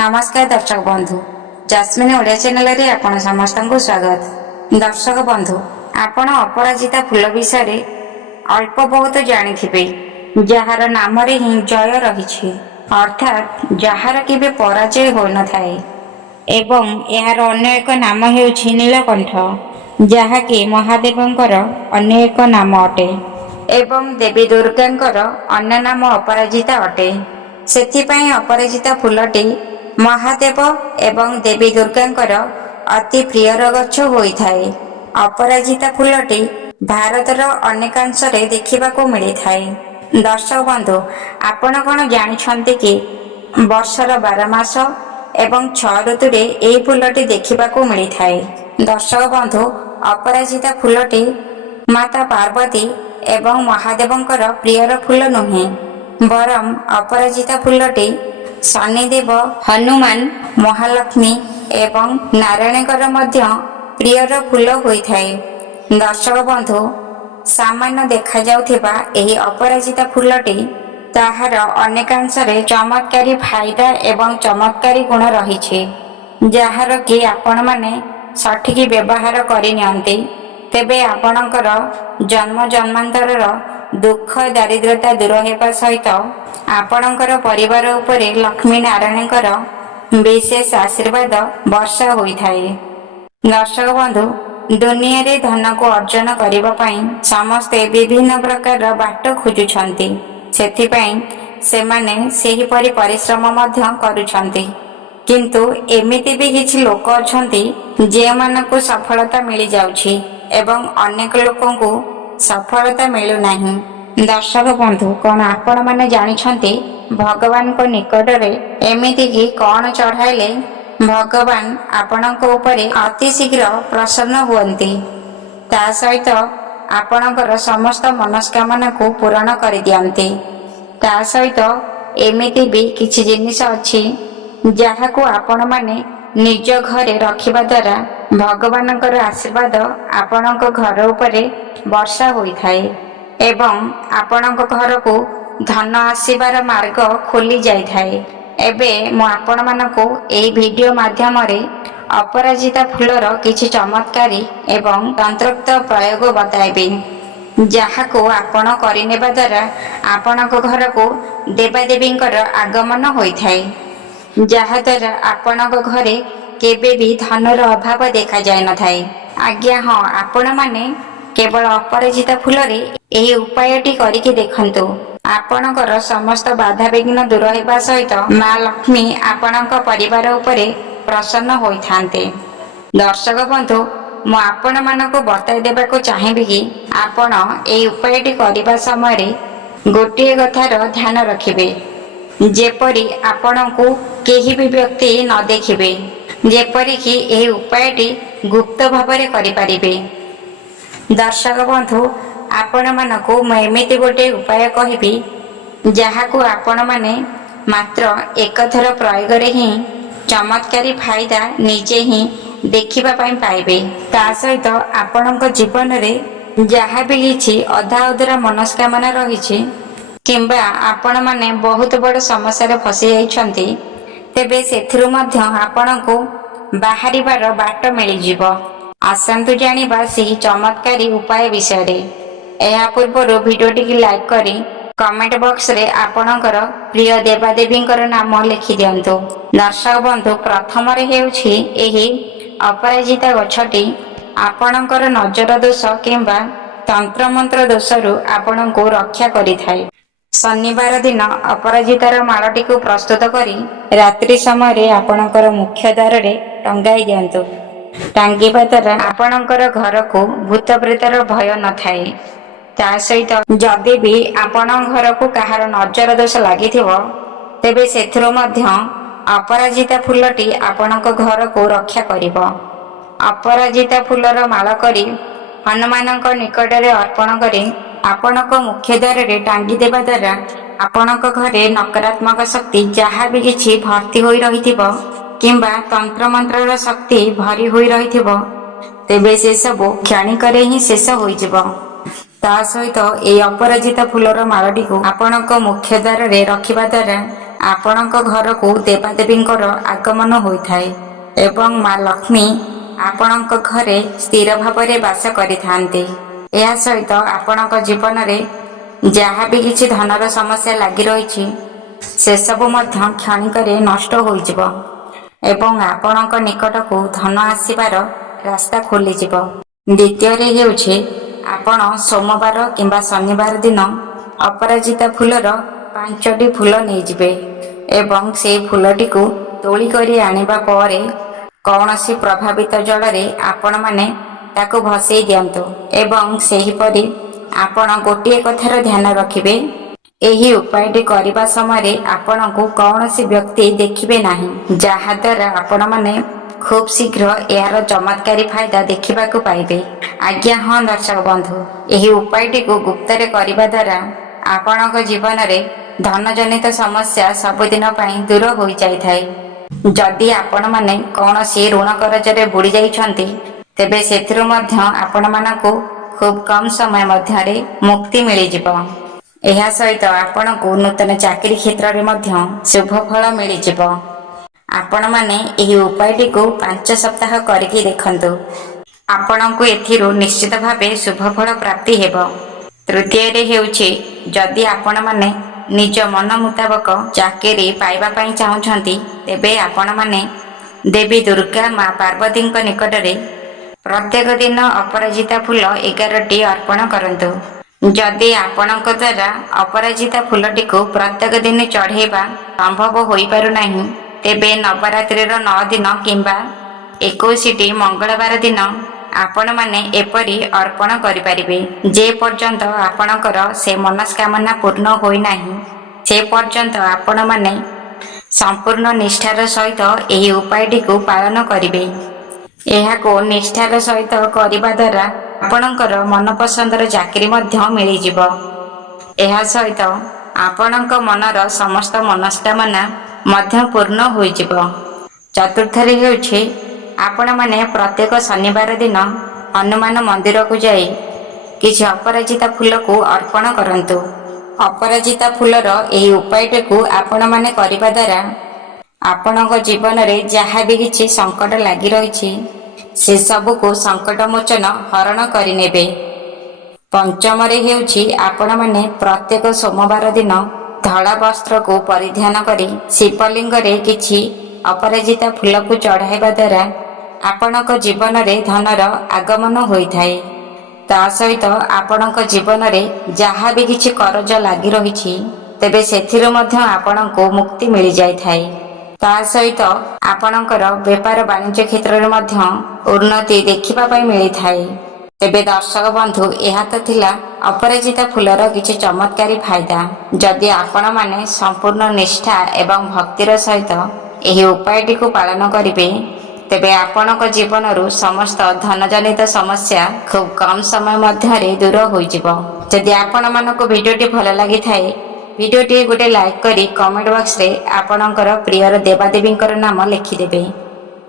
नमस्कार दर्शक बंधु जास्मिन ओडिया चैनल रे आपण समस्त को स्वागत। दर्शक बंधु आपण अपराजिता फूल विषय अल्प बहुत जानिथिबे जार नाम रे ही जय रही अर्थात जार केबे पराजय हो न थाए एवं यार अन्य एक नाम हेउछि नीलकंठ जहाँकि महादेवंकर अन्य एक नाम अटे एवं देवी दुर्गांकर अन्य नाम अपराजिता अटे। सेथिपाई अपराजिता फूलटी महादेव एवं देवी दुर्गांकर अति प्रियर गछ होइथाए। अपराजिता फूलटी भारतर अनेकांशरे देखिबाको मिलिथाए। दर्शक बंधु आपण कौन जानिछन्ते कि वर्षर 12 मास एवं 6 ऋतुरे एही फूलटी देखिबाको मिलिथाए। दर्शक बंधु अपराजिता फूलटी माता पार्वती एवं महादेवंकर प्रियर फूल नुहे बरम अपराजिता फूलटी शनिदेव हनुमान महालक्ष्मी एवं नारायणकर मध्य प्रियर फूल होइथाए। दर्शक बंधु सामान्य देखा जाउथिबा एही अपराजिता फूलटी ताहार अनेकांशरे चमत्कारी फायदा एवं चमत्कारी गुण रहिछि जହାର कि आपण माने सठिक व्यवहार करि नियंती तेबे आपणकर जन्म जन्मांतरर दुख दारिद्रता दूर हेबा सहित आपणकर परिवार उपरे लक्ष्मी नारायणकर विशेष आशीर्वाद वर्षा होइथाए। दर्शक बंधु दुनिया रे धन को अर्जन करिबा पई समस्ते विभिन्न प्रकार बाट खोजुछन्ति सेथिपई सेमाने सेही परि परिश्रम मध्य करूछन्ति किंतु एमिति भी किछि लोक अछन्ति जे मानको सफलता मिली जाउछि एवं अनेक लोकंकु सफलता मिलु नाही। दर्शक बंधु कौन आपण माने जानिछन्ति भगवान को निकट रे एमिति कि कौन चढ़ाइले भगवान आपणक उपरे अति शीघ्र प्रसन्न हुअन्ति ता सहित आपणकर समस्त मनस्कामना को पूर्ण करि दियन्ति। ता सहित एमिति भी किछि जिनिस अछि जहाको आपण माने निज घरे रखिबा द्वारा भगवानकर आशीर्वाद आपणक घर उपरे वर्षा होइथाए एवं आपणक घर को धन आसीबार मार्ग खोली जाइथाए। एबे मु आपण मानको एई वीडियो माध्यम रे अपराजिता फूलर किछि चमत्कारी एवं तंत्रोक्त प्रयोग बताइबे जहाको आपण करिनेबा द्वारा आपणक घर को देवादेवींकर आगमन होइथाए जहा द्वारा आपणक घरे केबे भी धनर अभाव देखा जाय न थाए। आज्ञा हाँ आपण माने केवल अपराजिता फूलरे एही उपायटी करिके देखंतु आपणकर समस्त बाधा विघ्न दूर हेबा सहित माँ लक्ष्मी आपणक परिवार उपरे प्रसन्न होइथान्ते। दर्शक बंधु मु आपण मानको बताई देबाको चाहिबी कि आपण एही उपायटी करिबा समय गोटिए कथार ध्यान रखिबे जेपरि आपणकु केही भी व्यक्ति न देखिबे जेपरि कि एही उपायटी गुप्त भावरे करि परिबे। दर्शक बंधु आपण मानको मैं एमिति गोटे उपाय कहिबी जहाको आपण माने मात्र एक थर प्रयोग रे ही चमत्कारी फायदा निजे ही देखिबा पई पाइबे ता सहित आपणक जीवन रे जहा भी किछि अधा अधूरा मनस्कामना रहिछि किंबा आपण माने बहुत बड़ समस्या रे फसी जाइछन्ति तेबे सेथिरु मध्य आपणको बाहरिबार बाट मिली जिवो। आसंतु जानिबा सेही चमत्कारी उपाय विषय रे एहा पूर्व वीडियोटी की लाइक करी कमेंट बॉक्स रे आपणकर प्रिय देवादेवींकर नाम लिखि दियंतु। दर्शक बंधु प्रथम रे हेउछि एही अपराजिता गछटी आपणकर नजर दोष किंबा तंत्र मंत्र दोषरु आपणको रक्षा करिथाए। शनिवार दिन अपराजितार मालटी को प्रस्तुत करी रात्रि समय आपणकर मुख्य द्वार रे टंगाई दियंतु। टांगिबा द्वारा आपणकर घर को भूत प्रेतर भय न थाए ता सहित जदि भी आपण घर को कहार नजर दोष लागिथिबो तेबे सेथिरो मध्य अपराजिता फूलटी आपणक घर को रक्षा करिबो। अपराजिता फूलर माला करी हनुमानक निकट रे अर्पण करी आपणक मुख्य द्वार रे टांगी देबा द्वारा आपणक घरे नकारात्मक शक्ति जहा भी किछि भर्ती होई रहिथिबो किंबा तंत्र मंत्रर शक्ति भरी होई रहिथिबो तेबे से सब क्षणिकरे ही शेष होई जिवो। ता सहित ए अपराजिता फूलर मालाटी को आपणक मुख्य द्वार रे रखिबा द्वारा ଆପଣଙ୍କ ଘରକୁ ଦେବାଦେବୀଙ୍କର ଆଗମନ ହୋଇଥାଏ ଏବଂ ମା ଲକ୍ଷ୍ମୀ ଆପଣଙ୍କ ଘରେ ସ୍ଥିର ଭାବରେ ବାସ କରିଥାନ୍ତି। ଏହା ସହିତ ଆପଣଙ୍କ ଜୀବନରେ ଯାହା ବି କିଛି ଧନର ସମସ୍ୟା ଲାଗି ରହିଛି ସେସବୁ ମଧ୍ୟ କ୍ଷଣିକରେ ନଷ୍ଟ ହୋଇଯିବ ଏବଂ ଆପଣଙ୍କ ନିକଟକୁ ଧନ ଆସିବାର ରାସ୍ତା ଖୋଲିଯିବ। ଦ୍ୱିତୀୟରେ ହେଉଛି ଆପଣ ସୋମବାର କିମ୍ବା ଶନିବାର ଦିନ ଅପରାଜିତା ଫୁଲର 5ଟି ଫୁଲ ନେଇଯିବେ ଏବଂ ସେହି ଫୁଲଟିକୁ ତୋଳି କରି ଆଣିବା ପରେ କୌଣସି ପ୍ରଭାବିତ ଜଳରେ ଆପଣମାନେ ତାକୁ ଭସେଇ ଦିଅନ୍ତୁ ଏବଂ ସେହିପରି ଆପଣ ଗୋଟିଏ କଥାର ଧ୍ୟାନ ରଖିବେ, ଏହି ଉପାୟଟି କରିବା ସମୟରେ ଆପଣଙ୍କୁ କୌଣସି ବ୍ୟକ୍ତି ଦେଖିବେ ନାହିଁ, ଯାହାଦ୍ୱାରା ଆପଣମାନେ ଖୁବ୍ ଶୀଘ୍ର ଏହାର ଚମତ୍କାରୀ ଫାଇଦା ଦେଖିବାକୁ ପାଇବେ। ଆଜ୍ଞା ହଁ ଦର୍ଶକ ବନ୍ଧୁ, ଏହି ଉପାୟଟିକୁ ଗୁପ୍ତରେ କରିବା ଦ୍ୱାରା ଆପଣଙ୍କ ଜୀବନରେ ଧନଜନିତ ସମସ୍ୟା ସବୁଦିନ ପାଇଁ ଦୂର ହୋଇଯାଇଥାଏ। ଯଦି ଆପଣମାନେ କୌଣସି ଋଣ କରଜରେ ବୁଡ଼ି ଯାଇଛନ୍ତି ତେବେ ସେଥିରୁ ମଧ୍ୟ ଆପଣମାନଙ୍କୁ ଖୁବ୍ କମ୍ ସମୟ ମଧ୍ୟରେ ମୁକ୍ତି ମିଳିଯିବ। ଏହା ସହିତ ଆପଣଙ୍କୁ ନୂତନ ଚାକିରି କ୍ଷେତ୍ରରେ ମଧ୍ୟ ଶୁଭ ଫଳ ମିଳିଯିବ। ଆପଣମାନେ ଏହି ଉପାୟଟିକୁ 5 ସପ୍ତାହ କରିକି ଦେଖନ୍ତୁ, ଆପଣଙ୍କୁ ଏଥିରୁ ନିଶ୍ଚିତ ଭାବେ ଶୁଭଫଳ ପ୍ରାପ୍ତି ହେବ। ତୃତୀୟରେ ହେଉଛି ଯଦି ଆପଣମାନେ ନିଜ ମନ ମୁତାବକ ଚାକିରି ପାଇବା ପାଇଁ ଚାହୁଁଛନ୍ତି ତେବେ ଆପଣମାନେ ଦେବୀ ଦୁର୍ଗା ମା ପାର୍ବତୀଙ୍କ ନିକଟରେ ପ୍ରତ୍ୟେକ ଦିନ ଅପରାଜିତା ଫୁଲ 11ଟି ଅର୍ପଣ କରନ୍ତୁ। ଯଦି ଆପଣଙ୍କ ଦ୍ୱାରା ଅପରାଜିତା ଫୁଲଟିକୁ ପ୍ରତ୍ୟେକ ଦିନ ଚଢ଼େଇବା ସମ୍ଭବ ହୋଇପାରୁନାହିଁ ତେବେ ନବରାତ୍ରିର 9 ଦିନ କିମ୍ବା 21ଟି ମଙ୍ଗଳବାର ଦିନ ଆପଣମାନେ ଏପରି ଅର୍ପଣ କରିପାରିବେ। ଯେ ପର୍ଯ୍ୟନ୍ତ ଆପଣଙ୍କର ସେ ମନସ୍କାମନା ପୂର୍ଣ୍ଣ ହୋଇନାହିଁ ସେ ପର୍ଯ୍ୟନ୍ତ ଆପଣମାନେ ସମ୍ପୂର୍ଣ୍ଣ ନିଷ୍ଠାର ସହିତ ଏହି ଉପାୟଟିକୁ ପାଳନ କରିବେ। ଏହାକୁ ନିଷ୍ଠାର ସହିତ କରିବା ଦ୍ୱାରା ଆପଣଙ୍କର ମନପସନ୍ଦର ଚାକିରି ମଧ୍ୟ ମିଳିଯିବ। ଏହା ସହିତ ଆପଣଙ୍କ ମନର ସମସ୍ତ ମନସ୍କାମନା ମଧ୍ୟ ପୂର୍ଣ୍ଣ ହୋଇଯିବ। ଚତୁର୍ଥରେ ହେଉଛି ଆପଣମାନେ ପ୍ରତ୍ୟେକ ଶନିବାର ଦିନ ହନୁମାନ ମନ୍ଦିରକୁ ଯାଇ କିଛି ଅପରାଜିତା ଫୁଲକୁ ଅର୍ପଣ କରନ୍ତୁ। ଅପରାଜିତା ଫୁଲର ଏହି ଉପାୟଟିକୁ ଆପଣମାନେ କରିବା ଦ୍ୱାରା ଆପଣଙ୍କ ଜୀବନରେ ଯାହା ବି କିଛି ସଙ୍କଟ ଲାଗି ରହିଛି ସେସବୁକୁ ସଙ୍କଟମୋଚନ ହରଣ କରିନେବେ। ପଞ୍ଚମରେ ହେଉଛି ଆପଣମାନେ ପ୍ରତ୍ୟେକ ସୋମବାର ଦିନ ଧଳା ବସ୍ତ୍ରକୁ ପରିଧାନ କରି ଶିବଲିଙ୍ଗରେ କିଛି ଅପରାଜିତା ଫୁଲକୁ ଚଢ଼ାଇବା ଦ୍ୱାରା ଆପଣଙ୍କ ଜୀବନରେ ଧନର ଆଗମନ ହୋଇଥାଏ। ତା ସହିତ ଆପଣଙ୍କ ଜୀବନରେ ଯାହା ବି କିଛି କରଜ ଲାଗି ରହିଛି ତେବେ ସେଥିରୁ ମଧ୍ୟ ଆପଣଙ୍କୁ ମୁକ୍ତି ମିଳିଯାଇଥାଏ। ତା ସହିତ ଆପଣଙ୍କର ବେପାର ବାଣିଜ୍ୟ କ୍ଷେତ୍ରରେ ମଧ୍ୟ ଉନ୍ନତି ଦେଖିବା ପାଇଁ ମିଳିଥାଏ। ତେବେ ଦର୍ଶକ ବନ୍ଧୁ, ଏହା ତ ଥିଲା ଅପରାଜିତା ଫୁଲର କିଛି ଚମତ୍କାରୀ ଫାଇଦା। ଯଦି ଆପଣମାନେ ସମ୍ପୂର୍ଣ୍ଣ ନିଷ୍ଠା ଏବଂ ଭକ୍ତିର ସହିତ ଏହି ଉପାୟଟିକୁ ପାଳନ କରିବେ ତେବେ ଆପଣଙ୍କ ଜୀବନରୁ ସମସ୍ତ ଧନଜନିତ ସମସ୍ୟା ଖୁବ୍ କମ୍ ସମୟ ମଧ୍ୟରେ ଦୂର ହୋଇଯିବ। ଯଦି ଆପଣମାନଙ୍କୁ ଭିଡ଼ିଓଟି ଭଲ ଲାଗିଥାଏ ଭିଡ଼ିଓଟି ଗୋଟେ ଲାଇକ୍ କରି କମେଣ୍ଟ ବକ୍ସରେ ଆପଣଙ୍କର ପ୍ରିୟର ଦେବାଦେବୀଙ୍କର ନାମ ଲେଖିଦେବେ।